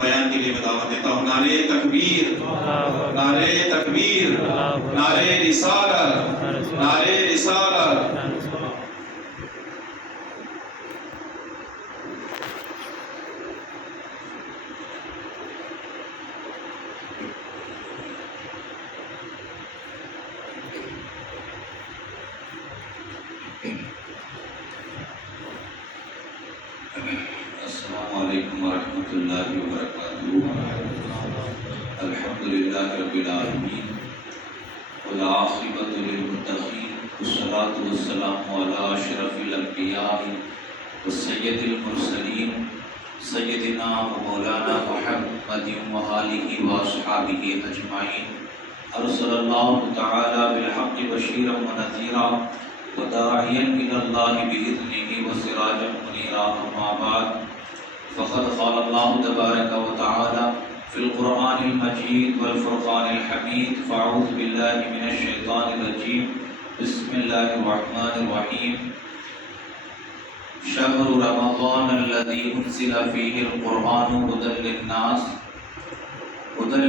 بیان کے لیے میں دعوت دیتا ہوں۔ نعرہ تکبیر، نعرہ تکبیر، نعرہ رسالت، نعرہ رسالت۔ السلام علیکم ورحمۃ اللہ وبرکاتہ۔ الحمدللہ رب العالمین والعاقبۃ للمتقین والصلاۃ والسلام علی اشرف الانبیاء والسید المرسلین سیدنا و مولانا محمد وآلہ واصحابہ اجمعین۔ ارسل اللہ تعالی بالحق بشیرا ونذیرا وداعیا الی اللہ بإذنہ وسراجا منیرا، اما بعد فقد قال اللہ تبارک و تعالی فی القرآن المجید والفرقان الحمید، فاعوذ باللہ من الشیطان الرجیم، بسم اللہ الرحمن الرحیم۔ شہر رمضان الذی انزل فیہ القرآن هدى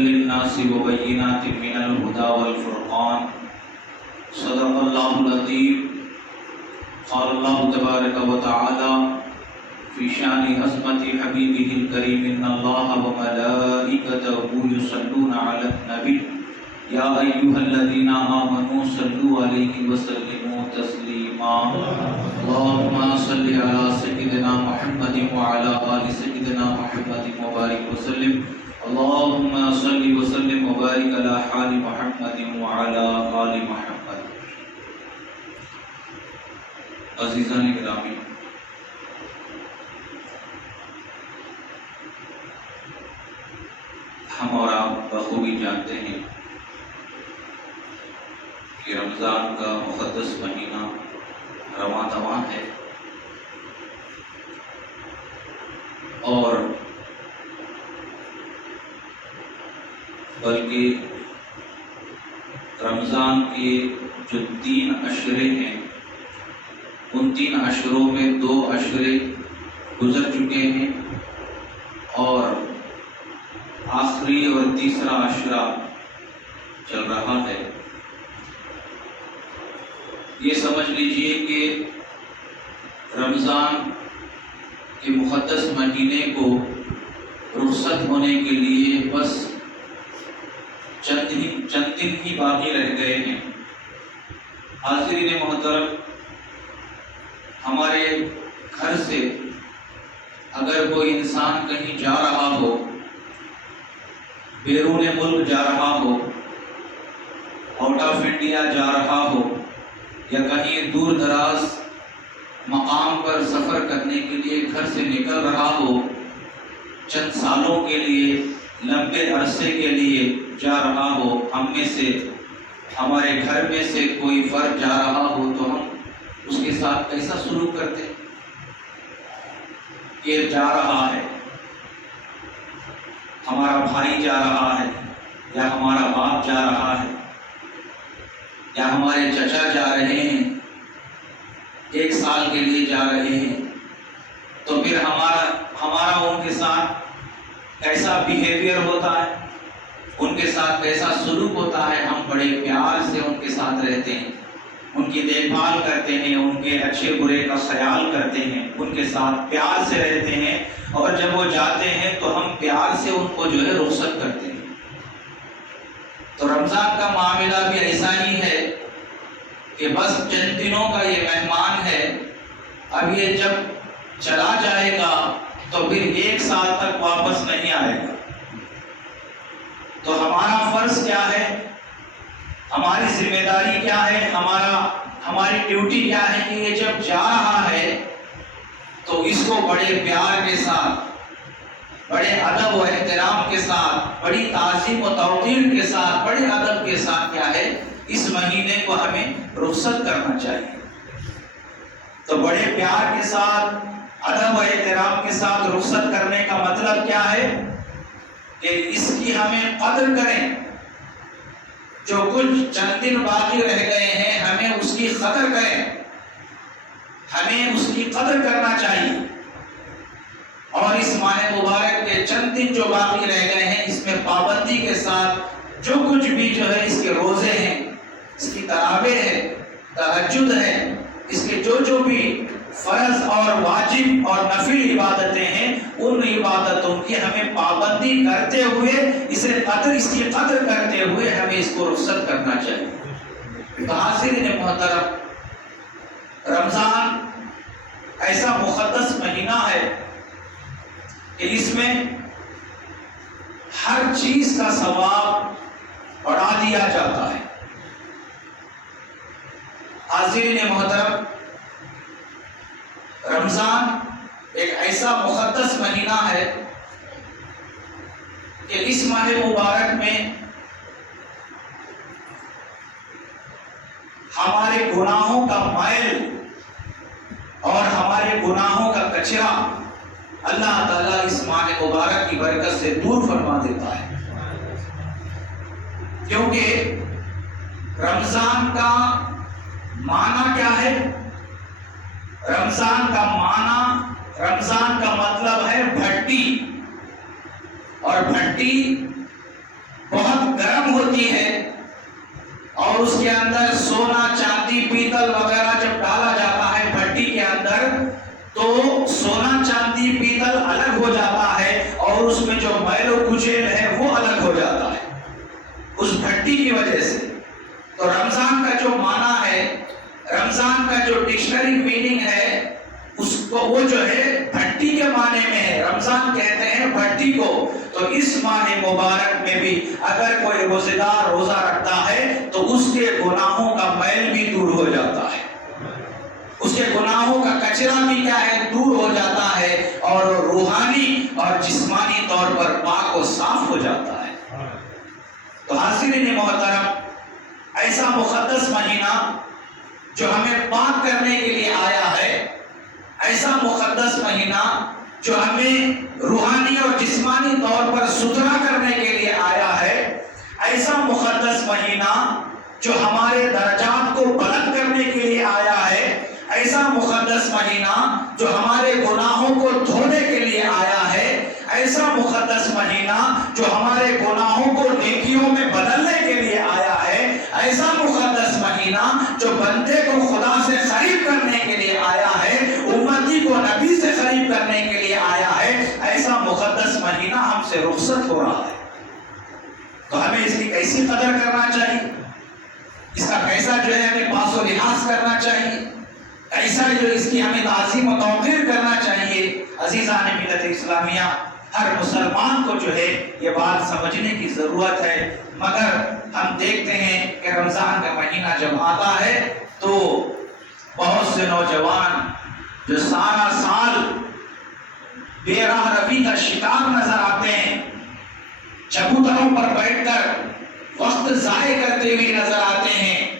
للناس وبینات من الہدى والفرقان، صدق اللہ العظیم۔ قال اللہ تبارک و تعالی فی شان عظمت حبیبہ الکریم، ان اللہ وملائکتہ یصلون علی النبی یا ایھا الذین آمنوا صلوا علیہ وسلموا تسلیما۔ اللہم صل علی سیدنا محمد وعلی آل سیدنا محمد وبارک وسلم۔ اللہم صل وسلم وبارک علی حال محمد وعلی آل محمد۔ عزیزان گرامی، ہم اور آپ بخوبی جانتے ہیں کہ رمضان کا مقدس مہینہ رواں دواں ہے، اور بلکہ رمضان کے جو 3 عشرے ہیں، ان 3 عشروں میں 2 عشرے گزر چکے ہیں، اور آخری اور تیسرا عشرہ چل رہا ہے۔ یہ سمجھ لیجئے کہ رمضان کے مقدس مہینے کو رخصت ہونے کے لیے بس چند دن ہی باقی رہ گئے ہیں۔ حاضرین محترم، ہمارے گھر سے اگر کوئی انسان کہیں جا رہا ہو، بیرون ملک جا رہا ہو، آؤٹ آف انڈیا جا رہا ہو، یا کہیں دور دراز مقام پر سفر کرنے کے لیے گھر سے نکل رہا ہو، چند سالوں کے لیے، لمبے عرصے کے لیے جا رہا ہو، ہم میں سے، ہمارے گھر میں سے کوئی فرد جا رہا ہو، تو ہم اس کے ساتھ کیسا سلوک کرتے ہیں؟ یہ جا رہا ہے، ہمارا بھائی جا رہا ہے، یا ہمارا باپ جا رہا ہے، یا ہمارے چچا جا رہے ہیں، 1 سال کے لیے جا رہے ہیں، تو پھر ہمارا ان کے ساتھ کیسا بیہیویئر ہوتا ہے، ان کے ساتھ کیسا سلوک ہوتا ہے؟ ہم بڑے پیار سے ان کے ساتھ رہتے ہیں، ان کی دیکھ بھال کرتے ہیں، ان کے اچھے برے کا خیال کرتے ہیں، ان کے ساتھ پیار سے رہتے ہیں، اور جب وہ جاتے ہیں تو ہم پیار سے ان کو جو ہے رخصت کرتے ہیں۔ تو رمضان کا معاملہ بھی ایسا ہی ہے کہ بس چند دنوں کا یہ مہمان ہے، اب یہ جب چلا جائے گا تو پھر 1 سال تک واپس نہیں آئے گا۔ تو ہمارا فرض کیا ہے، ہماری ذمہ داری کیا ہے، ہماری ڈیوٹی کیا ہے کہ یہ جب جا رہا ہے تو اس کو بڑے پیار کے ساتھ، بڑے ادب و احترام کے ساتھ، بڑی تعظیم و توقیر کے ساتھ، بڑے ادب کے ساتھ کیا ہے، اس مہینے کو ہمیں رخصت کرنا چاہیے۔ تو بڑے پیار کے ساتھ، ادب و احترام کے ساتھ رخصت کرنے کا مطلب کیا ہے کہ اس کی ہمیں قدر کریں، جو کچھ چند دن باقی رہ گئے ہیں ہمیں اس کی قدر کریں، ہمیں اس کی قدر کرنا چاہیے۔ اور اس ماہ مبارک کے چند دن جو باقی رہ گئے ہیں اس میں پابندی کے ساتھ جو کچھ بھی جو ہے اس کے روزے ہیں، اس کی تراویح ہے، تہجد ہے، اس کے جو بھی فرض اور واجب اور نفل عبادتیں ہیں، ان عبادتوں کی ہمیں پابندی کرتے ہوئے اس کی قدر کرتے ہوئے ہمیں اس کو رخصت کرنا چاہیے۔ تو حاضرین محترم، رمضان ایسا مقدس مہینہ ہے کہ اس میں ہر چیز کا ثواب بڑھا دیا جاتا ہے۔ حاضرین محترم، رمضان ایک ایسا مقدس مہینہ ہے کہ اس ماہ مبارک میں ہمارے گناہوں کا میل اور ہمارے گناہوں کا کچرا اللہ تعالیٰ اس ماہ مبارک کی برکت سے دور فرما دیتا ہے، کیونکہ رمضان کا معنی کیا ہے؟ رمضان کا مطلب ہے بھٹی، اور بھٹی بہت گرم ہوتی ہے اور اس کے اندر سونا، چاندی، پیتل وغیرہ جب ڈالا جاتا ہے بھٹی کے اندر تو سونا، چاندی، پیتل الگ ہو جاتا ہے اور اس میں جو میل و کچیل ہے وہ الگ ہو جاتا ہے اس بھٹی کی وجہ سے۔ تو رمضان کا جو معنی ہے، رمضان کا جو ڈکشنری میننگ ہے، اس کو وہ جو ہے بھٹی کے معنی میں ہے، رمضان کہتے ہیں بھٹی کو۔ تو اس ماہ مبارک میں بھی اگر کوئی روزہ دار روزہ رکھتا ہے تو اس کے گناہوں کا میل بھی دور ہو جاتا ہے، اس کے گناہوں کا کچرا بھی کیا ہے؟ دور ہو جاتا ہے، اور روحانی اور جسمانی طور پر پاک و صاف ہو جاتا ہے۔ تو حاضرین محترم، ایسا مقدس مہینہ جو ہمیں پاک کرنے کے لیے آیا ہے، ایسا مقدس مہینہ جو ہمیں روحانی اور جسمانی طور پر ستھرا کرنے کے لیے آیا ہے، ایسا مقدس مہینہ جو ہمارے درجات کو بلند کرنے کے لیے آیا ہے، ایسا مقدس مہینہ جو ہمارے گناہوں کو دھونے کے لیے آیا ہے، ایسا مقدس مہینہ جو ہمارے گناہوں کو نیکیوں میں بدلنے کے لیے آیا ہے، ایسا مقدس مہینہ جو بندے کو خدا سے قریب کرنے کے لیے آیا ہے، امتی کو نبی سے قریب کرنے کے لیے آیا ہے، ایسا مقدس مہینہ ہم سے رخصت ہو رہا ہے۔ تو ہمیں اس کی کیسی قدر کرنا چاہیے، اس کا کیسا جو ہے ہمیں پاس و لحاظ کرنا چاہیے، ایسا جو اس کی ہمیں تعظیم و توقیر کرنا چاہیے۔ عزیزان ملت اسلامیہ، ہر مسلمان کو جو ہے یہ بات سمجھنے کی ضرورت ہے، مگر ہم دیکھتے ہیں کہ رمضان کا مہینہ جب آتا ہے تو بہت سے نوجوان جو سارا سال بے راہ روی کا شکار نظر آتے ہیں، چبوتروں پر بیٹھ کر وقت ضائع کرتے ہوئے نظر آتے ہیں،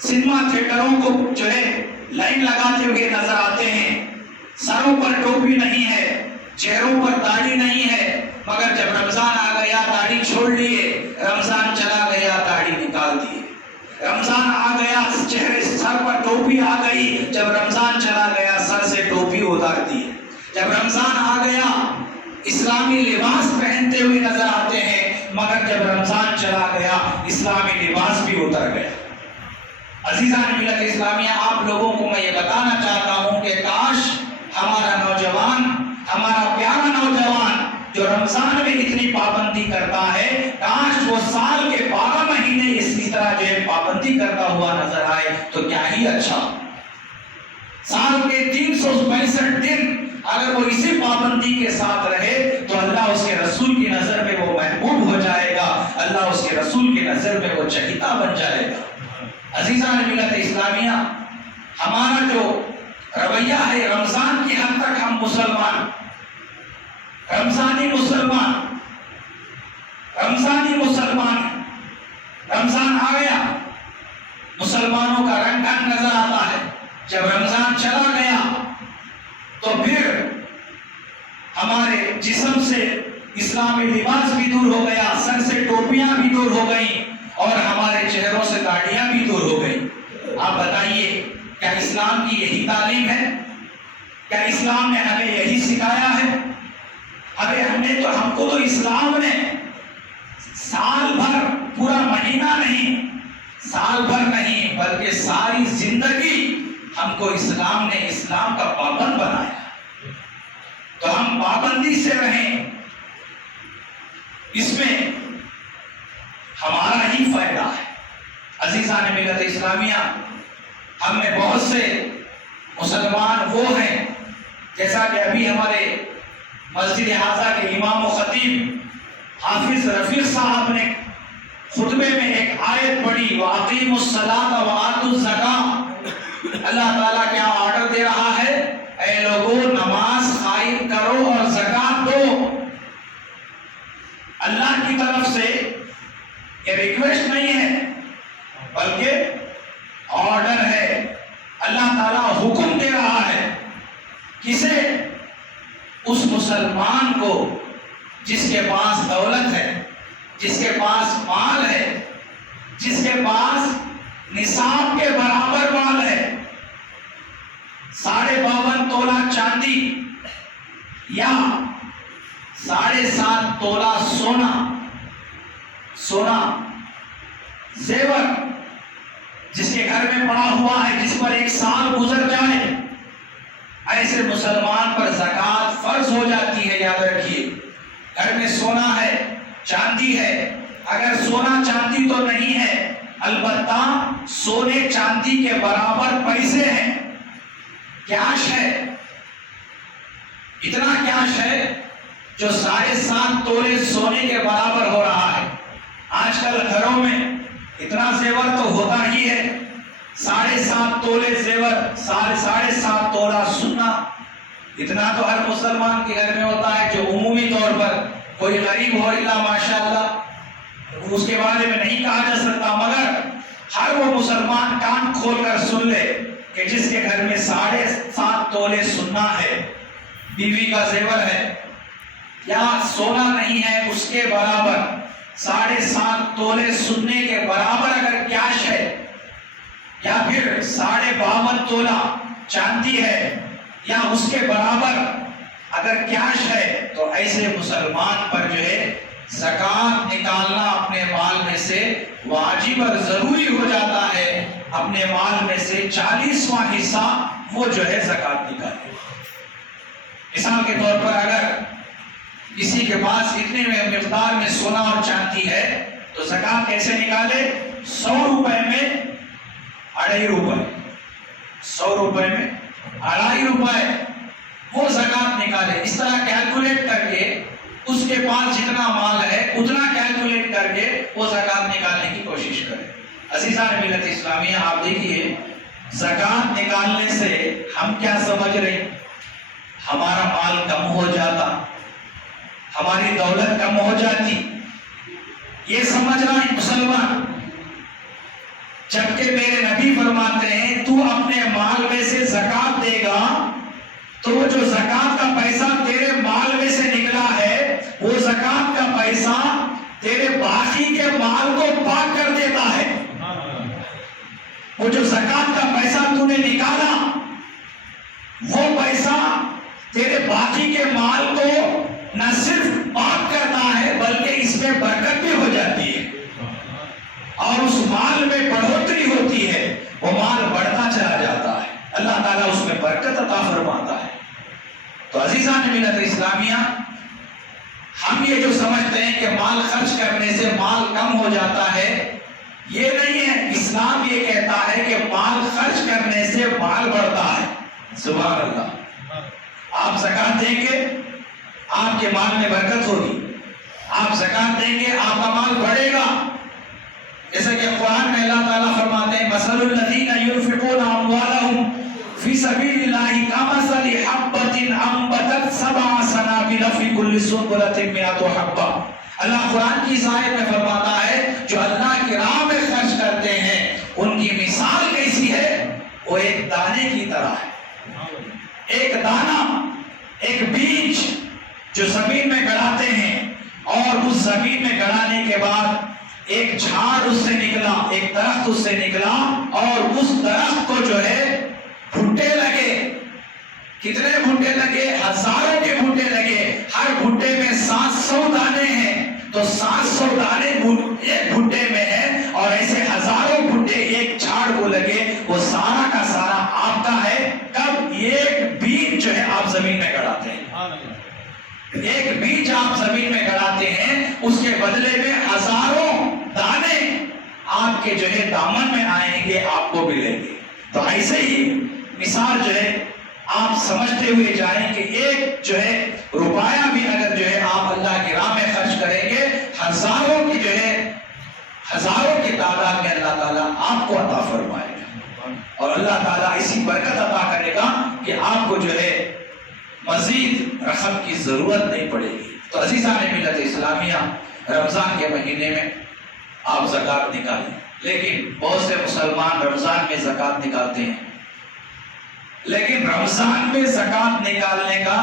سنیما تھیٹروں کو جو ہے لائن لگاتے ہوئے نظر آتے ہیں، سروں پر ٹوپی نہیں ہے، چہروں پر داڑھی نہیں ہے، مگر جب رمضان آ گیا داڑھی چھوڑ لیے، رمضان چلا گیا داڑھی نکال دیے، رمضان آ گیا چہرے سر پر ٹوپی آ گئی، جب رمضان چلا گیا سر سے ٹوپی اتار دی، جب رمضان آ گیا اسلامی لباس پہنتے ہوئے نظر آتے ہیں، مگر جب رمضان چلا گیا اسلامی لباس بھی اتر گیا۔ عزیزان ملت اسلامیہ، آپ لوگوں کو میں یہ بتانا چاہتا ہوں کہ کاش ہمارا نوجوان، ہمارا پیارا نوجوان جو رمضان میں اتنی پابندی کرتا ہے، کاش وہ سال کے 12 مہینے اسی طرح جو ہے پابندی کرتا ہوا نظر آئے تو کیا ہی اچھا۔ سال کے 365 دن اگر وہ اسی پابندی کے ساتھ رہے تو اللہ اس کے رسول کی نظر میں وہ محبوب ہو جائے گا، اللہ اس کے رسول کی نظر میں وہ چہیتا بن جائے گا۔ عزیزان ملت اسلامیہ، ہمارا جو رویہ ہے رمضان کی حد تک ہم مسلمان، رمضانی مسلمان رمضان آ گیا، مسلمانوں کا رنگ ڈھنگ نظر آتا ہے، جب رمضان چلا گیا تو پھر ہمارے جسم سے اسلامی لباس بھی دور ہو گیا، سر سے ٹوپیاں بھی دور ہو گئیں اور ہمارے چہروں سے داڑھیاں بھی دور ہو گئیں۔ آپ بتائیے کیا اسلام کی یہی تعلیم ہے؟ کیا اسلام نے ہمیں یہی سکھایا ہے؟ ہم کو تو اسلام نے سال بھر، پورا مہینہ نہیں، سال بھر نہیں، بلکہ ساری زندگی ہم کو اسلام نے اسلام کا پابند بنایا، تو ہم پابندی سے رہیں، اس میں ہمارا ہی فائدہ ہے۔ عزیزان ملت اسلامیہ، ہم میں بہت سے مسلمان وہ ہیں، جیسا کہ ابھی ہمارے مسجد حاضہ کے امام و خطیب حافظ رفیق صاحب نے خطبے میں ایک آیت پڑھی، وَأَقِيمُوا الصَّلَاةَ وَآتُوا الزَّكَاةَ۔ اللہ تعالیٰ کیا آرڈر دے رہا ہے؟ اے لوگوں، نماز قائم کرو اور زکوٰۃ دو۔ اللہ کی طرف سے یہ ریکویسٹ نہیں ہے، بلکہ آرڈر ہے۔ اللہ تعالیٰ حکم دے رہا ہے، کسے؟ اس مسلمان کو جس کے پاس دولت ہے، جس کے پاس مال ہے، جس کے پاس نصاب کے برابر مال ہے، 52.5 تولہ چاندی یا 7.5 تولہ سونا زیور، جس کے گھر میں پڑا ہوا ہے، جس پر 1 سال گزر جائے، ایسے مسلمان پر زکوٰۃ فرض ہو جاتی ہے۔ یاد رکھیے، گھر میں سونا ہے، چاندی ہے، اگر سونا چاندی تو نہیں ہے، البتہ سونے چاندی کے برابر پیسے ہیں، کیش ہے، اتنا کیش ہے جو 7.5 تولے سونے کے برابر ہو رہا ہے۔ آج کل گھروں میں اتنا زیور تو ہوتا ہی ہے، 7.5 تولے زیور، 7.5 تولہ سونا، اتنا تو ہر مسلمان کے گھر میں ہوتا ہے، جو عمومی طور پر کوئی غریب ہو الا ماشاءاللہ اس کے بارے میں نہیں کہا جا سکتا، مگر ہر وہ مسلمان کان کھول کر سن لے کہ جس کے گھر میں 7.5 تولے سونا ہے، بیوی کا زیور ہے یا سونا نہیں ہے، اس کے برابر 7.5 تولے سونے کے برابر اگر کیش ہے، یا پھر 52.5 تولہ چاندی ہے یا اس کے برابر اگر کیش ہے، تو ایسے مسلمان پر جو ہے زکوٰۃ نکالنا اپنے مال میں سے واجب اور ضروری ہو جاتا ہے۔ اپنے مال میں سے 40واں حصہ وہ جو ہے زکوٰۃ نکالے۔ مثال کے طور پر اگر کسی کے پاس اتنے مقدار میں سونا اور چاندی ہے تو زکوٰۃ کیسے نکالے؟ 100 روپے میں 2.5 روپے، 100 روپے میں 2.5 روپے وہ زکوٰۃ نکالے۔ اس طرح کیلکولیٹ کر کے اس کے پاس جتنا مال ہے اتنا کیلکولیٹ کر کے وہ زکوٰۃ نکالنے کی کوشش کرے۔ عزیزان ملت اسلامیہ، آپ دیکھیے زکوٰۃ نکالنے سے ہم کیا سمجھ رہے؟ ہمارا مال کم ہو جاتا، ہماری دولت کم ہو جاتی، یہ سمجھ رہا ہے مسلمان، جبکہ میرے نبی فرماتے ہیں تو اپنے مال میں سے زکوٰۃ دے گا تو وہ جو زکوٰۃ کا پیسہ تیرے مال میں سے نکلا ہے، وہ زکوٰۃ کا پیسہ تیرے باقی کے مال کو پاک کر دیتا ہے۔ وہ جو زکوٰۃ کا پیسہ تو نے نکالا، وہ پیسہ تیرے باقی کے مال کو نہ صرف پاک کرتا ہے بلکہ اس میں برکت بھی ہو جاتی ہے اور اس مال میں بڑھوتری ہوتی ہے، وہ مال بڑھتا چلا جاتا ہے، اللہ تعالیٰ اس میں برکت عطا فرماتا ہے۔ تو عزیزان ملت اسلامیہ، ہم یہ جو سمجھتے ہیں کہ مال خرچ کرنے سے مال کم ہو جاتا ہے، یہ نہیں ہے۔ اسلام یہ کہتا ہے کہ مال خرچ کرنے سے مال بڑھتا ہے۔ سبحان اللہ۔ آپ زکوٰۃ دیں گے، آپ کے مال میں برکت ہوگی، آپ زکوٰۃ دیں گے، آپ کا مال بڑھے گا۔ جیسا کہ قرآن میں اللہ تعالیٰ فرماتے ہیں مثل الذین ينفقون اموالهم فی سبیل اللہ کمثل حبۃ انبتت 7 سنابل فی کل سنبلۃ 100 حبۃ۔ اللہ قرآن کی اس آیت میں فرماتا ہے جو اللہ کی راہ میں خرچ کرتے ہیں ان کی مثال کیسی ہے؟ وہ ایک دانے کی طرح ہے۔ ایک دانہ، ایک بیج جو زمین میں گڑاتے ہیں اور اس زمین میں گڑانے کے بعد ایک جھاڑ اس سے نکلا، ایک درخت اس سے نکلا اور اس درخت کو جو ہے بھٹے لگے، کتنے بھٹے لگے؟ ہزاروں کے بھٹے لگے، ہر بھٹے میں 700 دانے ہیں، تو 700 دانے ایک بھٹے میں ہیں، اور ایسے ہزاروں بھٹے ایک جھاڑ کو لگے، وہ سارا کا سارا آپ کا ہے۔ کب؟ ایک بیج جو ہے آپ زمین میں گڑاتے ہیں، ایک بیج آپ زمین میں گڑاتے ہیں، اس کے بدلے میں ہزاروں دانے آپ کے جو ہے دامن میں آئیں گے، آپ کو ملیں گے۔ تو ایسے ہی مثال جو ہے آپ سمجھتے ہوئے جائیں کہ ایک جو ہے روپیہ بھی اگر جو ہے آپ اللہ کی راہ میں خرچ کریں گے، ہزاروں کی جو ہے ہزاروں کی تعداد میں اللہ تعالیٰ آپ کو عطا فرمائے گا، اور اللہ تعالیٰ اسی برکت عطا کرے گا کہ آپ کو جو ہے مزید رقم کی ضرورت نہیں پڑے گی۔ تو عزیزان ملت اسلامیہ، رمضان کے مہینے میں آپ زکوٰۃ نکالیں، لیکن بہت سے مسلمان رمضان میں زکوٰۃ نکالتے ہیں، لیکن رمضان میں زکوٰۃ نکالنے کا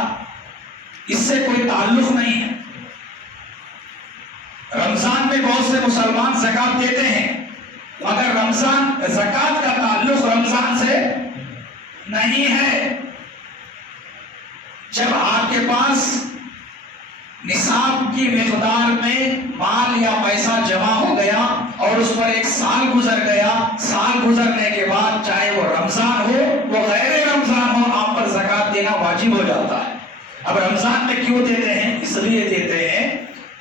اس سے کوئی تعلق نہیں ہے۔ رمضان میں بہت سے مسلمان زکوٰۃ دیتے ہیں، مگر زکوٰۃ کا تعلق رمضان سے نہیں ہے۔ جب آپ کے پاس نصاب کی مقدار میں مال یا پیسہ جمع ہو گیا اور اس پر ایک سال گزر گیا، سال گزرنے کے بعد چاہے وہ رمضان ہو وہ غیر رمضان ہو، آپ پر زکوٰۃ دینا واجب ہو جاتا ہے۔ اب رمضان میں کیوں دیتے ہیں؟ اس لیے دیتے ہیں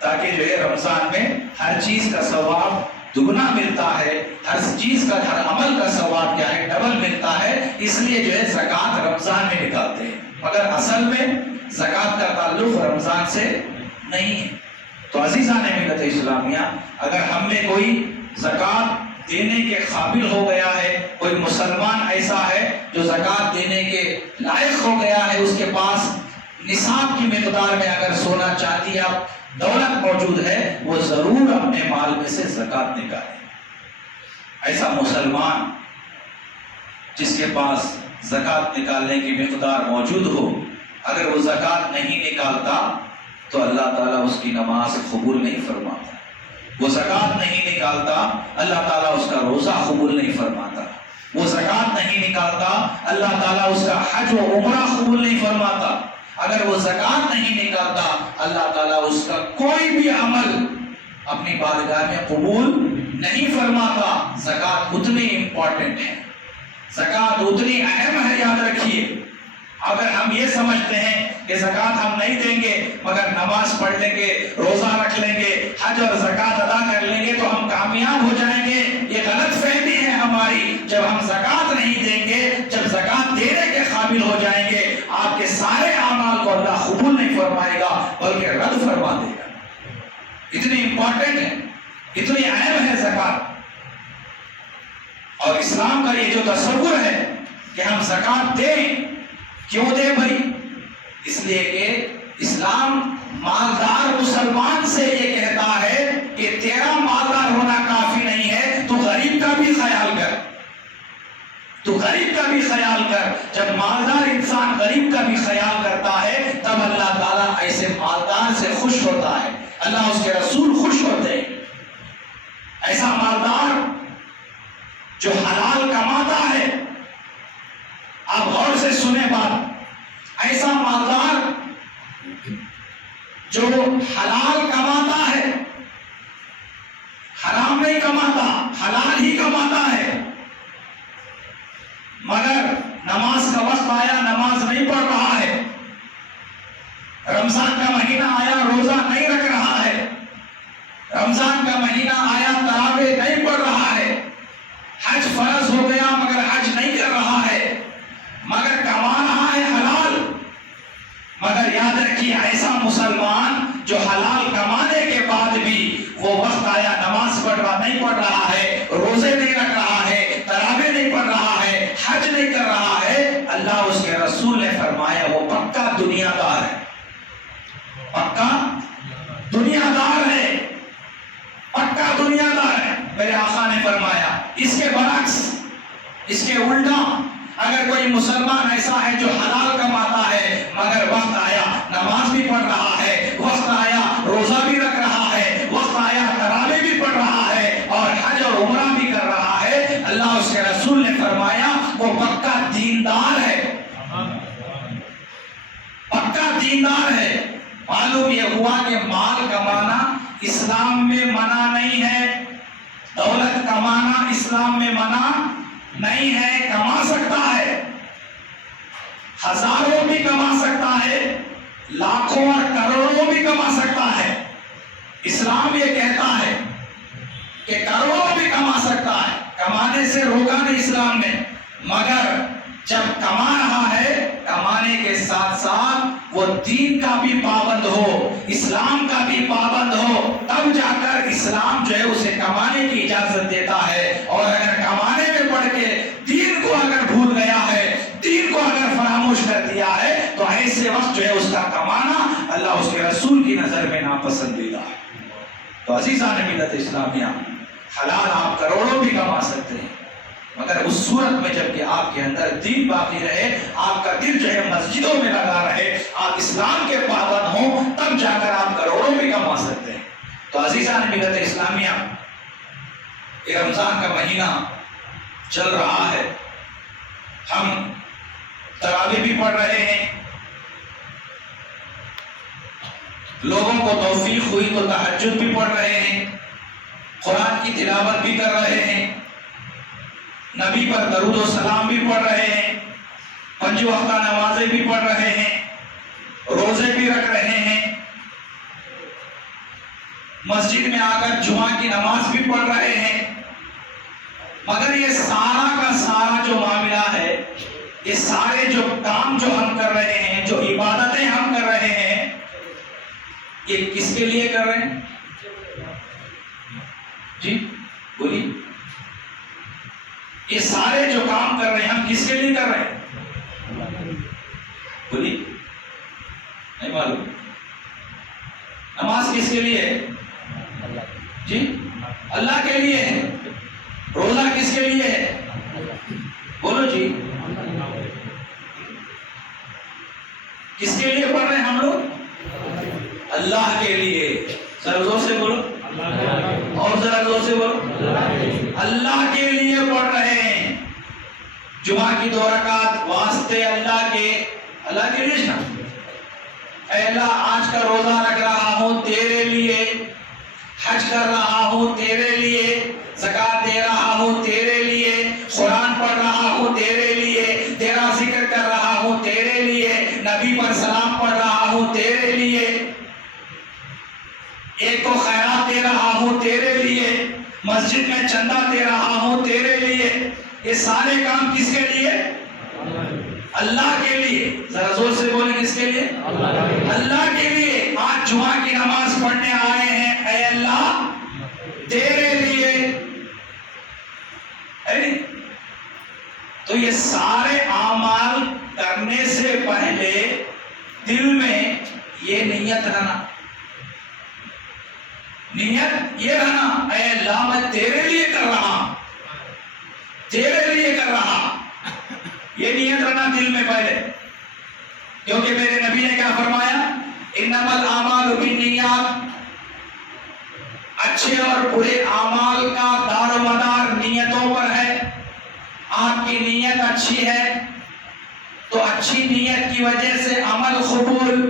تاکہ جو ہے رمضان میں ہر چیز کا ثواب دگنا ملتا ہے، ہر چیز کا، ہر عمل کا ثواب کیا ہے؟ ڈبل ملتا ہے، اس لیے جو ہے زکوٰۃ رمضان میں نکالتے ہیں، مگر اصل میں زکوٰۃ کا تعلق رمضان سے نہیں ہے۔ تو عزیزان ملت اسلامیہ، اگر ہم میں کوئی زکوٰۃ دینے کے قابل ہو گیا ہے، کوئی مسلمان ایسا ہے جو زکوٰۃ دینے کے لائق ہو گیا ہے، اس کے پاس نصاب کی مقدار میں اگر سونا چاندی یا دولت موجود ہے، وہ ضرور اپنے مال میں سے زکوٰۃ نکالے۔ ایسا مسلمان جس کے پاس زکوٰۃ نکالنے کی مقدار موجود ہو، اگر وہ زکوٰۃ نہیں نکالتا تو اللہ تعالیٰ اس کی نماز قبول نہیں فرماتا، وہ زکوٰۃ نہیں نکالتا اللہ تعالیٰ اس کا روزہ قبول نہیں فرماتا، وہ زکوٰۃ نہیں نکالتا اللہ تعالیٰ اس کا حج و عمرہ قبول نہیں فرماتا، اگر وہ زکوٰۃ نہیں نکالتا اللہ تعالیٰ اس کا کوئی بھی عمل اپنی بارگاہ میں قبول نہیں فرماتا۔ زکوٰۃ اتنی امپورٹنٹ ہے، زکوٰۃ اتنی اہم ہے، یاد رکھیے۔ اگر ہم یہ سمجھتے ہیں کہ زکوٰۃ ہم نہیں دیں گے مگر نماز پڑھ لیں گے، روزہ رکھ لیں گے، حج اور زکوٰۃ ادا کر لیں گے تو ہم کامیاب ہو جائیں گے، یہ غلط فہمی ہے ہماری۔ جب ہم زکوٰۃ نہیں دیں گے، جب زکوٰۃ دینے کے قابل ہو جائیں گے، آپ کے سارے اعمال کو اللہ قبول نہیں فرمائے گا بلکہ رد فرما دے گا۔ اتنی امپورٹنٹ ہے، اتنی اہم ہے زکوٰۃ۔ اور اسلام کا یہ جو تصور ہے کہ ہم زکوٰۃ دیں، کیوں دیں بھائی؟ اس لیے کہ اسلام مالدار مسلمان سے یہ کہتا ہے کہ تیرا مالدار ہونا کافی نہیں ہے، تو غریب کا بھی خیال کر، تو غریب کا بھی خیال کر۔ جب مالدار انسان غریب کا بھی خیال کرتا ہے تب اللہ تعالیٰ ایسے مالدار سے خوش ہوتا ہے، اللہ اس کے رسول خوش ہوتے ہیں۔ ایسا مالدار جو حلال کماتا ہے، آپ غور سے سنیں بات، ایسا مالدار جو حلال کماتا ہے، حرام نہیں کماتا، حلال ہی کماتا ہے، مگر نماز کا وقت آیا نماز نہیں پڑھ رہا ہے، رمضان کا مہینہ آیا روزہ نہیں رکھ رہا ہے، رمضان کا مہینہ آیا تراویح نہیں پڑھ رہا ہے، حج فرض ہو گیا مگر حج نہیں کر رہا ہے، مگر کما رہا ہے حلال۔ مگر یاد رکھیے ایسا مسلمان جو حلال کمانے کے بعد بھی وہ وقت آیا نماز نہیں پڑھ رہا ہے، روزے نہیں رکھ رہا ہے، تراویح نہیں پڑھ رہا ہے، حج نہیں کر رہا ہے، اللہ اس کے رسول نے فرمایا وہ پکا دنیا دار ہے، پکا دنیا دار ہے، پکا دنیا دار ہے۔ میرے آقا نے فرمایا اس کے برعکس، اس کے الٹا، اگر کوئی مسلمان ایسا ہے جو حلال کماتا ہے مگر وقت آیا نماز بھی پڑھ رہا ہے، وقت آیا روزہ بھی رکھ رہا ہے، وقت آیا تراویح بھی پڑھ رہا ہے اور حج اور عمرہ بھی کر رہا ہے، اللہ اس کے رسول نے فرمایا وہ پکا دیندار ہے، دیندار ہے. معلوم یہ ہوا کہ مال کمانا اسلام میں منع نہیں ہے، دولت کمانا اسلام میں منع نہیں ہے. کما سکتا ہے، ہزاروں بھی کما سکتا ہے، لاکھوں اور کروڑوں بھی کما سکتا ہے. اسلام یہ کہتا ہے کہ کروڑوں بھی کما سکتا ہے، کمانے سے روکا نہیں اسلام نے. مگر جب کما رہا ہے کمانے کے ساتھ ساتھ وہ دین کا بھی پابند ہو، اسلام کا بھی پابند ہو، تب جا کر اسلام جو ہے اسے کمانے کی اجازت دیتا ہے. اور اگر کمانے میں پڑ کے دین کو اگر بھول گیا ہے، دین کو اگر فراموش کر دیا ہے، تو ایسے وقت جو ہے اس کا کمانا اللہ اس کے رسول کی نظر میں ناپسندیدہ ہے. تو عزیزان ملت اسلامیہ، حلال آپ کروڑوں بھی کما سکتے ہیں، مگر اس صورت میں جب کہ آپ کے اندر دین باقی رہے، آپ کا دل جو ہے مسجدوں میں لگا رہے، آپ اسلام کے پابند ہوں، تب جا کر آپ کروڑوں بھی کما سکتے ہیں. تو عزیزان ملت اسلامیہ، یہ رمضان کا مہینہ چل رہا ہے، ہم تراویح بھی پڑھ رہے ہیں، لوگوں کو توفیق ہوئی تو تہجد بھی پڑھ رہے ہیں، قرآن کی تلاوت بھی کر رہے ہیں، نبی پر درود و سلام بھی پڑھ رہے ہیں، 5 وقتہ نمازیں بھی پڑھ رہے ہیں، روزے بھی رکھ رہے ہیں، مسجد میں آ کر جمعہ کی نماز بھی پڑھ رہے ہیں. مگر یہ سارا کا سارا جو معاملہ ہے، یہ سارے جو کام جو ہم کر رہے ہیں، جو عبادتیں ہم کر رہے ہیں، یہ کس کے لیے کر رہے ہیں؟ جی بولیے. یہ سارے جو کام کر رہے ہیں ہم کس کے لیے کر رہے ہیں؟ بولیے. نہیں معلوم. نماز کس کے لیے ہے؟ جی اللہ کے لیے ہے. روزہ کس کے لیے ہے؟ بولو جی. کس کے لیے پڑھ رہے ہیں ہم لوگ؟ اللہ کے لیے. ذرا زور سے بولو، اور ذرا زور سے بولو. اللہ کے لیے پڑھ رہے ہیں. جمعہ کی 2 رکعت واسطے اللہ کے لیے نا. اے اللہ آج کا روزہ رکھ رہا ہوں تیرے لیے، حج کر رہا ہوں تیرے لیے، زکات دے رہا ہوں تیرے لیے، قرآن پڑھ رہا ہوں تیرے لیے، تیرا ذکر کر رہا ہوں تیرے لیے، نبی پر سلام پڑھ رہا ہوں تیرے لیے، ایک کو خیرات دے رہا ہوں تیرے لیے، مسجد میں چندہ دے رہا ہوں تیرے لیے. یہ سارے کام کس کے لیے؟ اللہ کے لیے. ذرا زور سے بولیں کس کے لیے؟ اللہ کے لیے. آج جمعہ کی نماز پڑھنے آئے ہیں، اے اللہ تیرے لیے. تو یہ سارے اعمال کرنے سے پہلے دل میں یہ نیت رہنا، نیت یہ رہنا، اے اللہ میں تیرے لیے کر رہا، تیرے لیے کر رہا. یہ نیت رہنا دل میں پہلے، کیونکہ میرے نبی نے کیا فرمایا؟ انما الاعمال بالنیات. اچھے اور برے اعمال کا دار و مدار نیتوں پر ہے. آپ کی نیت اچھی ہے تو اچھی نیت کی وجہ سے عمل قبول.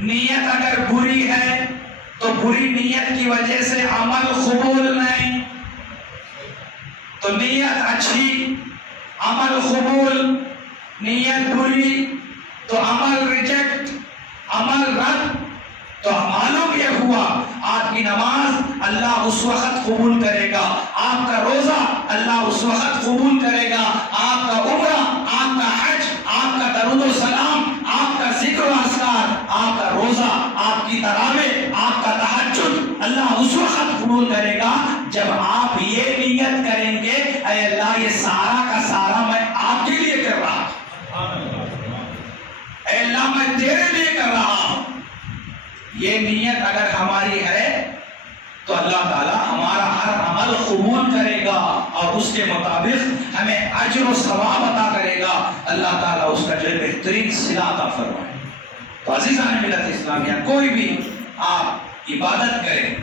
نیت اگر بری ہے تو بری نیت کی وجہ سے عمل قبول نہیں. تو نیت اچھی عمل قبول، نیت بری تو عمل ریجیکٹ، عمل رد. تو معلوم یہ ہوا آپ کی نماز اللہ اس وقت قبول کرے گا، آپ کا روزہ اللہ اس وقت قبول کرے گا، آپ کا عمرہ، آپ کا حج، آپ کا درود و سلام، آپ کا ذکر و اذکار، آپ کا روزہ، آپ کی تراویح، آپ کا تہجد اللہ اس وقت قبول کرے گا جب آپ یہ نیت کریں گے، اے اللہ یہ سارا کا سارا میں آپ کے لیے کر رہا ہوں، اے اللہ میں تیرے لیے کر رہا ہوں. یہ نیت اگر ہماری ہے تو اللہ تعالیٰ ہمارا ہر عمل قبول کرے گا اور اس کے مطابق ہمیں اجر و ثواب عطا کرے گا. اللہ تعالیٰ اس کا جو بہترین صلہ عطا فرمائے. تو عزیزان ملت اسلامیہ، کوئی بھی آپ عبادت کریں،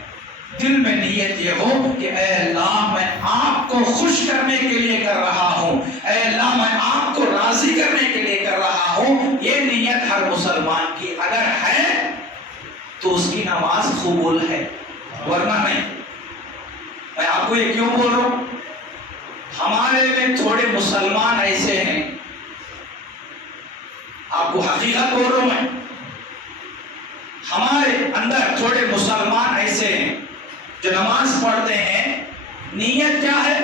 دل میں نیت یہ ہو کہ اے اللہ میں آپ کو خوش کرنے کے لیے کر رہا ہوں، اے اللہ میں آپ کو راضی کرنے کے لیے کر رہا ہوں. ہوں، یہ نیت ہر مسلمان کی اگر ہے تو اس کی نماز قبول ہے، ورنہ نہیں۔ میں آپ کو یہ کیوں بول رہا ہوں؟ ہمارے میں تھوڑے مسلمان ایسے ہیں، آپ کو حقیقت بول رہا ہوں میں، ہمارے اندر تھوڑے مسلمان ایسے ہیں جو نماز پڑھتے ہیں، نیت کیا ہے؟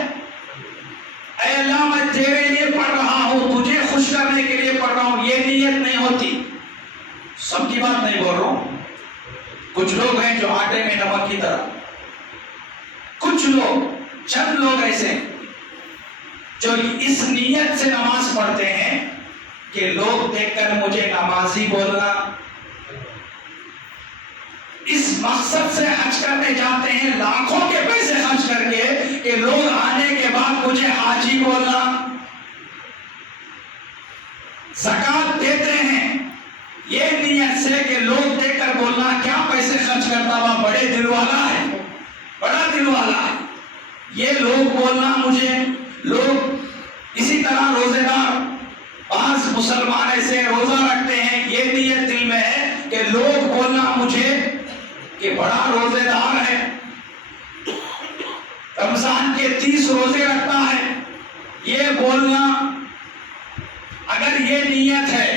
اے اللہ میں تیرے لیے پڑھ رہا ہوں، تجھے خوش کرنے کے لیے پڑھ رہا ہوں، یہ نیت نہیں ہوتی۔ سب کی بات نہیں بول رہا ہوں، کچھ لوگ ہیں جو آٹے میں نمک کی طرح، کچھ لوگ، چند لوگ ایسے ہیں جو اس نیت سے نماز پڑھتے ہیں کہ لوگ دیکھ کر مجھے نمازی بولنا، اس مقصد سے حج کرنے جاتے ہیں لاکھوں کے پیسے خرچ کر کے کہ لوگ آنے کے بعد مجھے حاجی بولنا، زکات دیتے ہیں یہ نیت سے کہ لوگ دیکھ کر بولنا کیا پیسے خرچ کرتا ہوا، بڑے دل والا ہے، بڑا دل والا ہے، یہ لوگ بولنا مجھے، لوگ اسی طرح روزے دار، بعض مسلمان ایسے روزہ رکھتے ہیں، یہ نیت دل میں ہے کہ لوگ بولنا مجھے کہ بڑا روزے دار ہے، رمضان کے 30 روزے رکھتا ہے، یہ بولنا۔ اگر یہ نیت ہے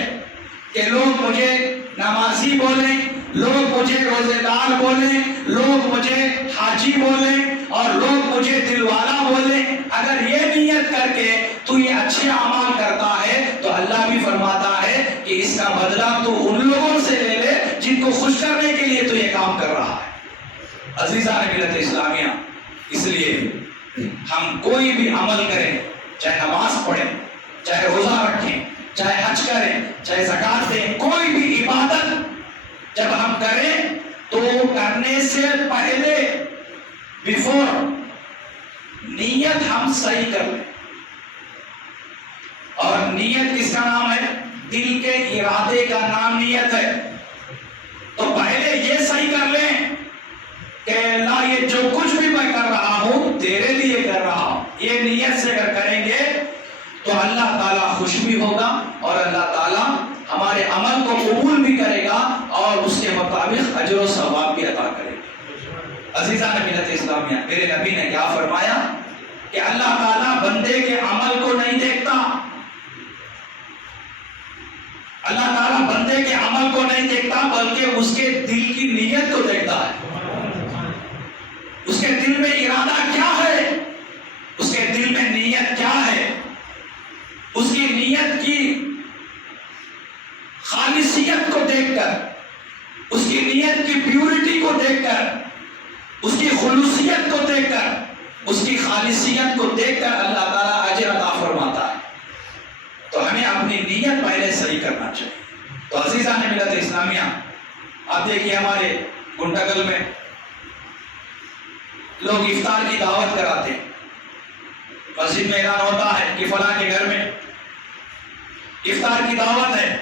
کہ لوگ مجھے نمازی بولیں، لوگ مجھے روزے دار بولیں، لوگ مجھے حاجی بولیں اور لوگ مجھے دل والا بولیں، اگر یہ نیت کر کے تو یہ اچھے اعمال کرتا ہے تو اللہ بھی فرماتا ہے کہ اس کا بدلہ تو ان لوگوں سے لے لے جن کو خوش کرنے کے لیے تو یہ کام کر رہا ہے۔ عزیزان ملت اسلامیہ، اس لیے ہم کوئی بھی عمل کریں، چاہے نماز پڑھیں، چاہے روزہ رکھیں، چاہے حج کریں، چاہے زکات دیں، کوئی بھی عبادت جب ہم کریں تو کرنے سے پہلے بیفور نیت ہم صحیح کر لیں۔ اور نیت کس کا نام ہے؟ دل کے ارادے کا نام نیت ہے۔ تو پہلے یہ صحیح کر لیں کہ اللہ یہ جو کچھ بھی میں کر رہا ہوں تیرے لیے کر رہا ہوں، یہ نیت سے اگر کریں گے تو اللہ تعالیٰ خوش بھی ہوگا اور اللہ تعالیٰ ہمارے عمل کو قبول بھی کرے گا اور اس کے مطابق اجر و ثواب بھی عطا کرے گا۔ عزیزان ملت اسلامیہ، میرے نبی نے کیا فرمایا کہ اللہ تعالیٰ بندے کے عمل کو نہیں دیکھتا، اللہ تعالیٰ بندے کے عمل کو نہیں دیکھتا بلکہ اس کے دل کی نیت کو دیکھتا ہے۔ اس کے دل میں ارادہ کیا ہے، اس کے دل میں نیت کیا ہے، اس کی نیت کی خالصیت کو دیکھ کر، اس کی نیت کی پیورٹی کو دیکھ کر، اس کی خلوصیت کو دیکھ کر، اس کی خالصیت کو دیکھ کر اللہ تعالیٰ اجر عطا فرماتا ہے۔ تو ہمیں اپنی نیت پہلے صحیح کرنا چاہیے۔ تو عزیزان ملت اسلامیہ، آپ دیکھیے ہمارے گنٹاگل میں لوگ افطار کی دعوت کراتے ہیں، مسجد میں اعلان ہوتا ہے کہ فلاں کے گھر میں افطار کی دعوت ہے،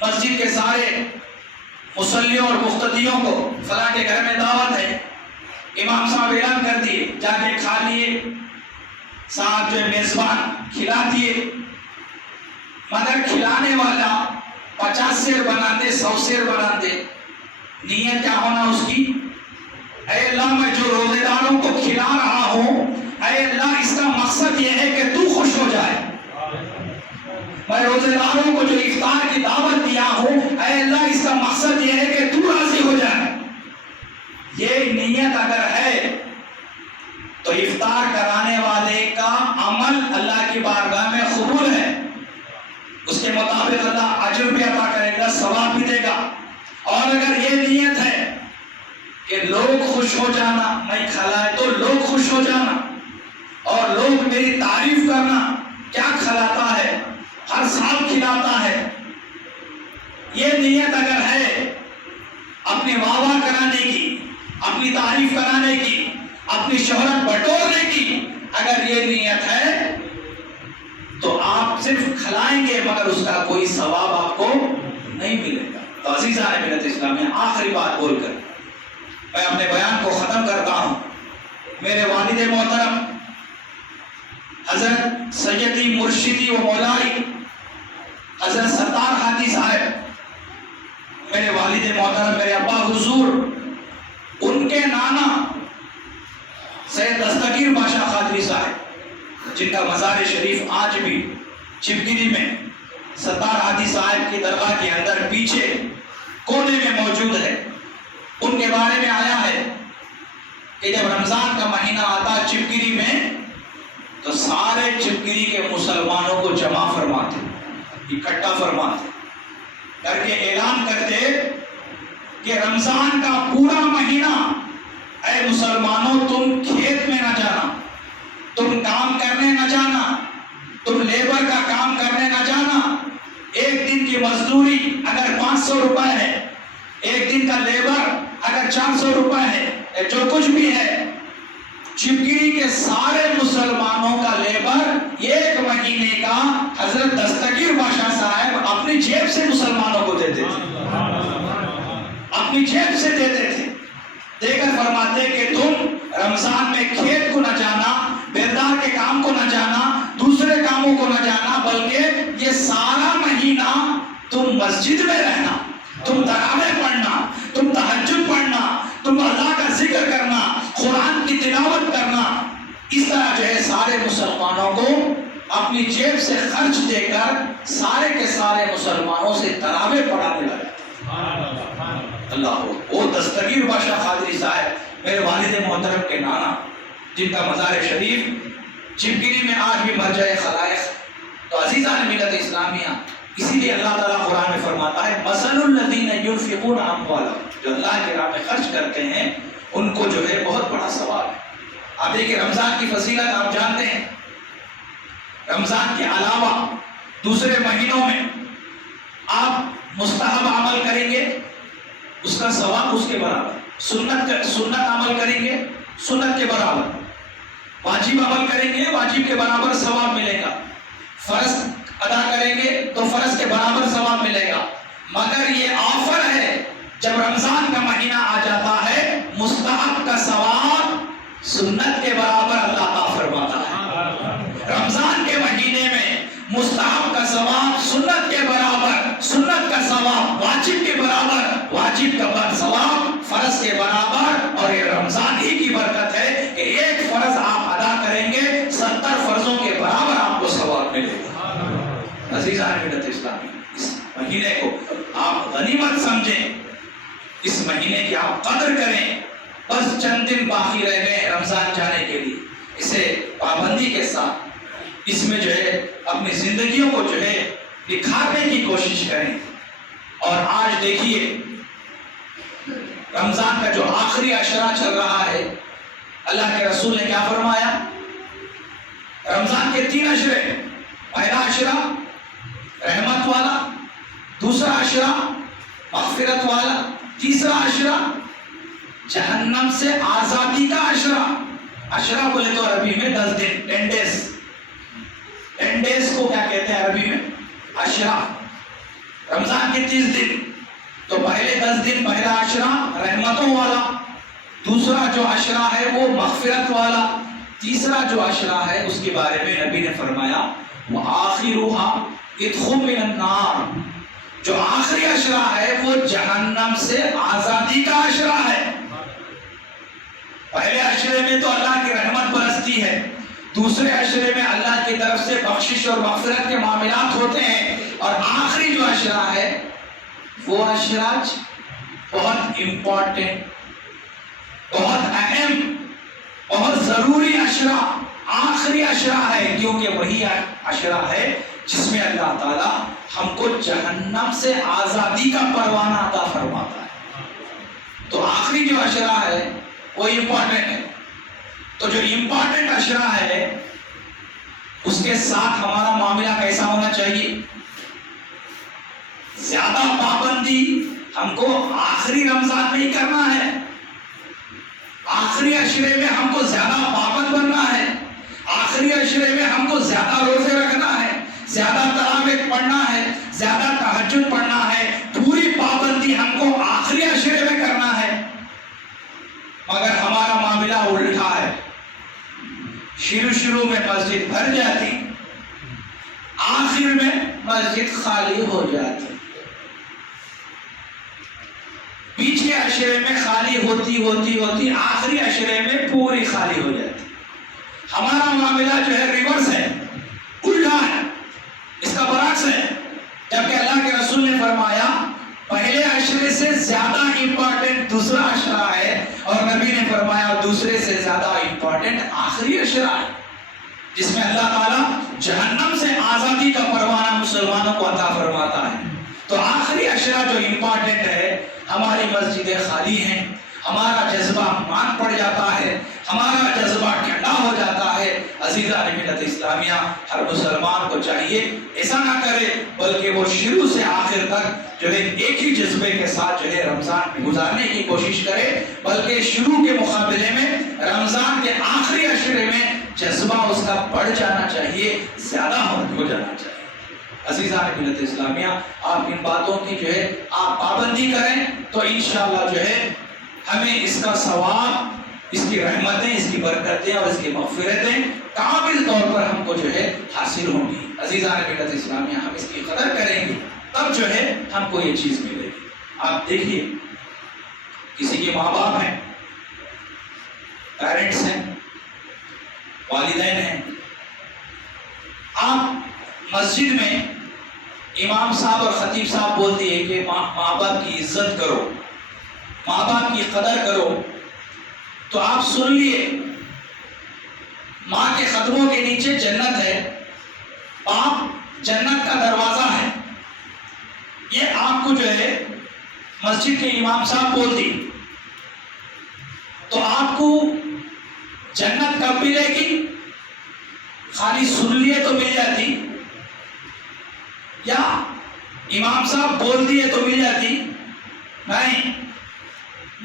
مسجد کے سارے مصلیوں اور مقتدیوں کو فلاں کے گھر میں دعوت ہے، امام صاحب اعلان کر دیے جا کے کھا لیے، صاحب جو میزبان کھلا دیے، مگر کھلانے والا 50 سیر بنا دے، 100 سیر بنا دے، نیت کیا ہونا اس کی؟ اے اللہ میں جو روزے داروں کو کھلا رہا ہوں، اے اللہ اس کا مقصد یہ ہے کہ تو خوش ہو جائے، میں روزے داروں کو جو افطار کی دعوت دیا ہوں، اے اللہ اس کا مقصد یہ ہے کہ تو راضی ہو جائے۔ یہ نیت اگر ہے تو افطار کرانے والے کا عمل اللہ کی بارگاہ میں قبول ہے، اس کے مطابق اللہ اجر بھی عطا کرے گا، ثواب بھی دے گا۔ اور اگر یہ نیت ہے کہ لوگ خوش ہو جانا، میں کھلائے تو لوگ خوش ہو جانا اور لوگ میری تعریف کرنا، کیا کھلاتا ہے، ہر سال کھلاتا ہے، یہ نیت اگر ہے اپنے واہ واہ کرانے کی، اپنی تعریف کرانے کی، اپنی شہرت بٹورنے کی، اگر یہ نیت ہے تو آپ صرف کھلائیں گے مگر اس کا کوئی ثواب آپ کو نہیں ملے گا۔ تو عزیزان ملت اسلامیہ، آخری بات بول کر میں اپنے بیان کو ختم کرتا ہوں۔ میرے والد محترم حضرت سیدی مرشدی و مولائی حضرت ستار ہادی صاحب میرے والد محترم میرے ابا حضور ان کے نانا سید دستگیر بادشاہ قادری صاحب جن کا مزار شریف آج بھی چپگیری میں ستار ہادی صاحب کی درگاہ کے اندر پیچھے کونے میں موجود ہے، ان کے بارے میں آیا ہے کہ جب رمضان کا مہینہ آتا چپگیری میں تو سارے چپگیری کے مسلمانوں کو جمع فرماتے، اکٹھا فرماتے، کر کے اعلان کرتے کہ رمضان کا پورا مہینہ اے مسلمانوں تم کھیت میں نہ جانا، تم کام کرنے نہ جانا، تم لیبر کا کام کرنے نہ جانا، ایک دن کی مزدوری اگر 500 روپے ہے، ایک دن کا لیبر اگر 400 روپے ہے، جو کچھ بھی ہے، چپگیری کے سارے مسلمانوں کا لیبر ایک مہینے کا حضرت دستگیر بادشاہ صاحب اپنی جیب سے مسلمانوں کو دیتے تھے، اپنی جیب سے دیتے تھے، دے کر فرماتے کہ تم رمضان میں کھیت کو نہ جانا، بیلدار کے کام کو نہ جانا، دوسرے کاموں کو نہ جانا، بلکہ یہ سارا مہینہ تم مسجد میں رہنا، تم تراویح پڑھنا، تم تہجد پڑھنا، تم اللہ کا ذکر کرنا، قرآن کی تلاوت کرنا، اس طرح جو ہے سارے مسلمانوں کو اپنی جیب سے خرچ دے کر سارے کے سارے مسلمانوں سے تراویح پڑھانے لگے۔ اللہ وہ دستگیر بادشاہ قادری صاحب میرے والد محترم کے نانا جن کا مزار شریف چپگیری میں آج بھی مرجع خلائق۔ تو عزیزان ملت اسلامیہ، اسی لیے اللہ تعالیٰ قرآن میں فرماتا ہے مثل الذین ينفقون اموالهم، جو اللہ کی راہ میں خرچ کرتے ہیں ان کو جو ہے بہت بڑا ثواب ہے۔ آپ دیکھیں رمضان کی فضیلت آپ جانتے ہیں، رمضان کے علاوہ دوسرے مہینوں میں آپ مستحب عمل کریں گے اس کا ثواب اس کے برابر، سنت عمل کریں گے سنت کے برابر، واجب عمل کریں گے واجب کے برابر ثواب ملے گا، فرض ادا کریں گے تو فرض کے برابر ثواب ملے گا، مگر یہ آفر ہے جب رمضان کا مہینہ آ جاتا ہے مستحب کا ثواب سنت کے برابر اللہ عطا فرماتا ہے۔ رمضان کے مہینے میں مستحب کا ثواب سنت کے برابر، سنت کا ثواب واجب کے برابر، واجب کا ثواب فرض کے برابر، اور یہ رمضان ہی کی برکت ہے کہ ایک فرض آپ ادا کریں گے 70 فرضوں کے برابر آپ کو ثواب ملے گا۔ عزیزان ملت اسلامی، اس مہینے کو آپ غنیمت سمجھیں، اس مہینے کی آپ قدر کریں، بس چند دن باقی رہ گئے رمضان جانے کے لیے، اسے پابندی کے ساتھ اس میں جو ہے اپنی زندگیوں کو جو ہے نکھارنے کی کوشش کریں۔ اور آج دیکھیے رمضان کا جو آخری عشرہ چل رہا ہے، اللہ کے رسول نے کیا فرمایا؟ رمضان کے 3 عشرے، پہلا عشرہ رحمت والا، دوسرا عشرہ مغفرت والا، تیسرا عشرہ جہنم سے آزادی کا عشرہ۔ عشرہ بولے تو عربی میں 10 دن، 10 ڈیز، 10 ڈیز کو کیا کہتے ہیں عربی میں؟ عشرہ۔ رمضان کے 30 دن، تو پہلے 10 دن پہلا عشرہ رحمتوں والا، دوسرا جو عشرہ ہے وہ مغفرت والا، تیسرا جو عشرہ ہے اس کے بارے میں نبی نے فرمایا وَآخِرُهَا اِدْخُلْ مِنَ النَّارِ، جو آخری عشرہ ہے وہ جہنم سے آزادی کا عشرہ ہے۔ پہلے عشرے میں تو اللہ کی رحمت برستی ہے، دوسرے عشرے میں اللہ کی طرف سے بخشش اور مغفرت کے معاملات ہوتے ہیں، اور آخری جو عشرہ ہے وہ عشرہ بہت امپورٹنٹ، بہت اہم، بہت ضروری عشرہ آخری عشرہ ہے، کیونکہ وہی عشرہ ہے جس میں اللہ تعالیٰ ہم کو جہنم سے آزادی کا پروانہ عطا فرماتا ہے۔ تو آخری جو عشرہ ہے وہ امپورٹنٹ ہے، تو جو امپورٹنٹ عشرہ ہے اس کے ساتھ ہمارا معاملہ کیسا ہونا چاہیے؟ زیادہ پابندی ہم کو آخری رمضان میں ہی کرنا ہے، آخری عشرے میں ہم کو زیادہ پابند بننا ہے، آخری عشرے میں ہم کو زیادہ روزے رکھنا ہے، زیادہ تراویح پڑھنا ہے، زیادہ تہجد پڑھنا ہے، پوری پابندی ہم کو آخری عشرے میں کرنا ہے، مگر ہمارا معاملہ الٹا ہے۔ شروع میں مسجد بھر جاتی، آخر میں مسجد خالی ہو جاتی، بیچ کے عشرے میں خالی ہوتی ہوتی ہوتی آخری عشرے میں پوری خالی ہو جاتی۔ ہمارا معاملہ جو ہے ریورس ہے، الٹا ہے، اس کا برعکس ہے۔ جبکہ اللہ کے رسول نے فرمایا پہلے عشرے سے زیادہ امپورٹنٹ دوسرا عشرہ ہے، اور نبی نے فرمایا دوسرے سے زیادہ امپورٹنٹ آخری عشرہ ہے، جس میں اللہ تعالیٰ جہنم سے آزادی کا پروانہ مسلمانوں کو عطا فرماتا ہے۔ تو آخری عشرہ جو امپورٹنٹ ہے، ہماری مسجدیں خالی ہیں، ہمارا جذبہ مان پڑ جاتا ہے، ہمارا جذبہ ٹھنڈا ہو جاتا ہے۔ عزیزان ملت اسلامیہ، ہر مسلمان کو چاہیے ایسا نہ کرے، بلکہ وہ شروع سے آخر تک جو ہے ایک ہی جذبے کے ساتھ جو ہے رمضان گزارنے کی کوشش کرے، بلکہ شروع کے مقابلے میں رمضان کے آخری عشرے میں جذبہ اس کا بڑھ جانا چاہیے، زیادہ ہو جانا چاہیے۔ عزیزان ملت اسلامیہ، آپ ان باتوں کی جو ہے آپ پابندی کریں تو انشاءاللہ جو ہے ہمیں اس کا ثواب، اس کی رحمتیں، اس کی برکتیں اور اس کی مغفرتیں کامل طور پر ہم کو جو ہے حاصل ہوں گی۔ عزیزان ملت اسلامیہ، ہم اس کی قدر کریں گے تب جو ہے ہم کو یہ چیز ملے گی۔ آپ دیکھیے، کسی کے ماں باپ ہیں، پیرنٹس ہیں، والدین ہیں، آپ مسجد میں امام صاحب اور خطیب صاحب بولتی ہے کہ ماں باپ کی عزت کرو، ماں باپ کی قدر کرو، تو آپ سن لیے ماں کے قدموں کے نیچے جنت ہے، باپ جنت کا دروازہ ہے، یہ آپ کو جو ہے مسجد کے امام صاحب بولتی، تو آپ کو جنت کب ملے گی؟ خالی سن لیے تو مل جاتی، یا امام صاحب بول دیے تو مل جاتی؟ نہیں،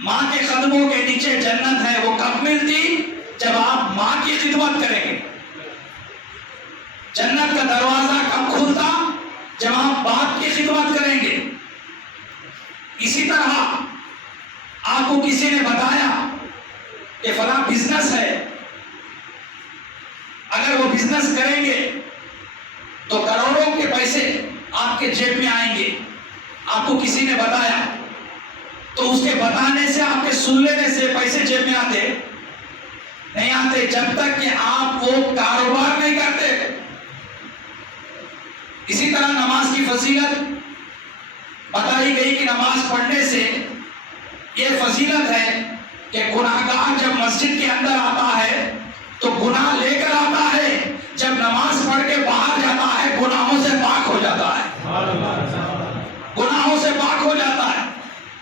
ماں کے قدموں کے نیچے جنت ہے، وہ کب ملتی؟ جب آپ ماں کی خدمت کریں گے۔ جنت کا دروازہ کب کھلتا؟ جب آپ باپ کی خدمت کریں گے۔ اسی طرح آپ کو کسی نے بتایا کہ فلاں بزنس ہے، اگر وہ بزنس کریں گے تو کروڑوں کے پیسے آپ کے جیب میں آئیں گے، آپ کو کسی نے بتایا، تو اس کے بتانے سے، آپ کے سن لینے سے پیسے جیب میں آتے نہیں آتے، جب تک کہ آپ وہ کاروبار نہیں کرتے۔ اسی طرح نماز کی فضیلت بتائی گئی کہ نماز پڑھنے سے یہ فضیلت ہے کہ گناہگار جب مسجد کے اندر آتا ہے تو گناہ لے کر آتا ہے، جب نماز پڑھ کے باہر جاتا ہے گناہوں سے پاک ہو جاتا ہے، گناہوں سے پاک ہو جاتا ہے۔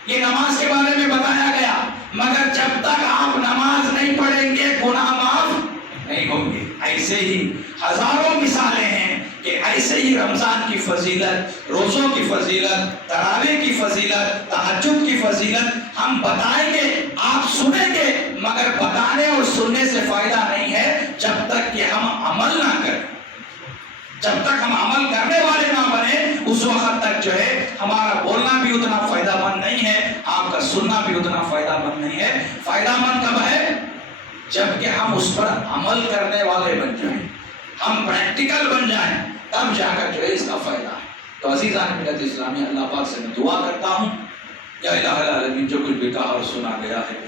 یہ نماز کے بارے میں بتایا گیا، مگر جب تک آپ نماز نہیں پڑھیں گے گناہ معاف نہیں ہوں گے۔ ایسے ہی ہزاروں مثالیں ہیں کہ ایسے ہی رمضان کی فضیلت، روزوں کی فضیلت، تراویح کی فضیلت، تہجد کی فضیلت ہم بتائیں گے، آپ سنیں گے، مگر بتانے اور سننے سے فائدہ نہیں ہے جب تک کہ ہم عمل نہ کریں۔ جب تک ہم عمل کرنے والے نہ بنے اس وقت تک جو ہے ہمارا بولنا بھی اتنا فائدہ مند نہیں ہے، آپ کا سننا بھی اتنا فائدہ مند نہیں ہے۔ فائدہ مند کب ہے؟ جب کہ ہم اس پر عمل کرنے والے بن جائیں، ہم پریکٹیکل بن جائیں، تب جا کر جو ہے اس کا فائدہ ہے۔ تو عزیزان ملت اسلامی، اللہ پاک سے میں دعا کرتا ہوں، یا الہ العالمین جو کچھ بھی کہا اور سنا گیا ہے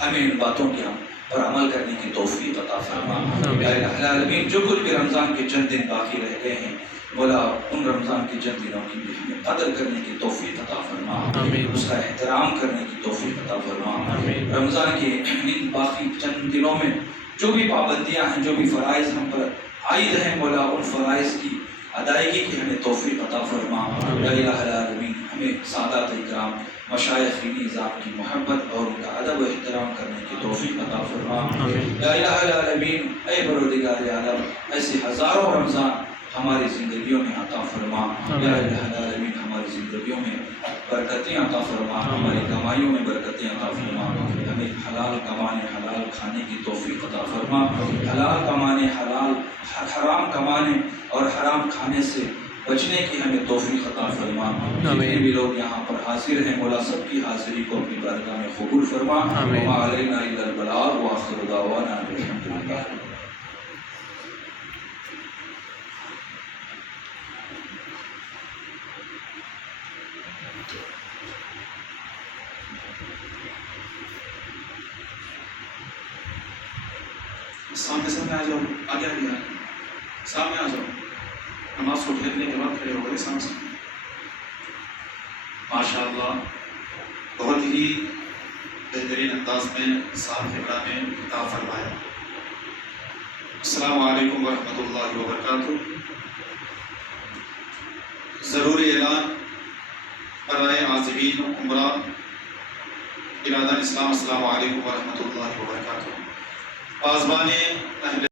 ہمیں ان باتوں کی ہم پر عمل کرنے کی توفیق عطا فرما۔ یا الہ العالمین جو کچھ بھی رمضان کے چند دن باقی رہ گئے ہیں، مولا ان رمضان کے چند دنوں کی بھی ہمیں قدر کرنے کی توفیق عطا فرما، اس کا احترام کرنے کی توفیق عطا فرما۔ رمضان کے ان باقی چند دنوں میں جو بھی پابندیاں ہیں، جو بھی فرائض ہم پر عائد ہیں، مولا ان فرائض کی ادائیگی کی ہمیں توفیق عطا فرما۔ یا الہ العالمین ہمیں سادات اکرام، مشائخین نظام کی محبت اور ان کا ادب و احترام کرنے کی توفیق عطا فرما۔ یا الہ العالمین، اے پروردگار عالم، ایسے ہزاروں رمضان ہماری زندگیوں میں عطا فرما۔ یا الہ العالمین ہماری زندگیوں میں برکتیں عطا فرما، ہماری کمائیوں میں برکتیں عطا فرما، ہمیں حلال کمانے، حلال کھانے کی توفیق عطا فرما، حلال کمانے، حرام کمانے اور حرام کھانے سے بچنے کی ہمیں توفیق عطا فرما۔ جتنے بھی لوگ یہاں پر حاضر ہیں مولا سب کی حاضری کو اپنی بارگاہ میں قبول فرما۔ وما علینا الا البلاغ وآخر دعوانا الحمدللہ۔ سامنے آ جاؤ، آگے آگے سامنے آ جاؤ، نماز کو ٹھہرنے کے بعد کھڑے ہو گئے سامنے. ماشاء اللہ بہت ہی بہترین انداز میں صاحب قبلہ نے خطاب فرمایا. السلام علیکم ورحمۃ اللہ وبرکاتہ. ضروری اعلان برائے عازمین عمرہ برادر اسلام، السلام علیکم ورحمۃ اللہ وبرکاتہ. پاسبان اہل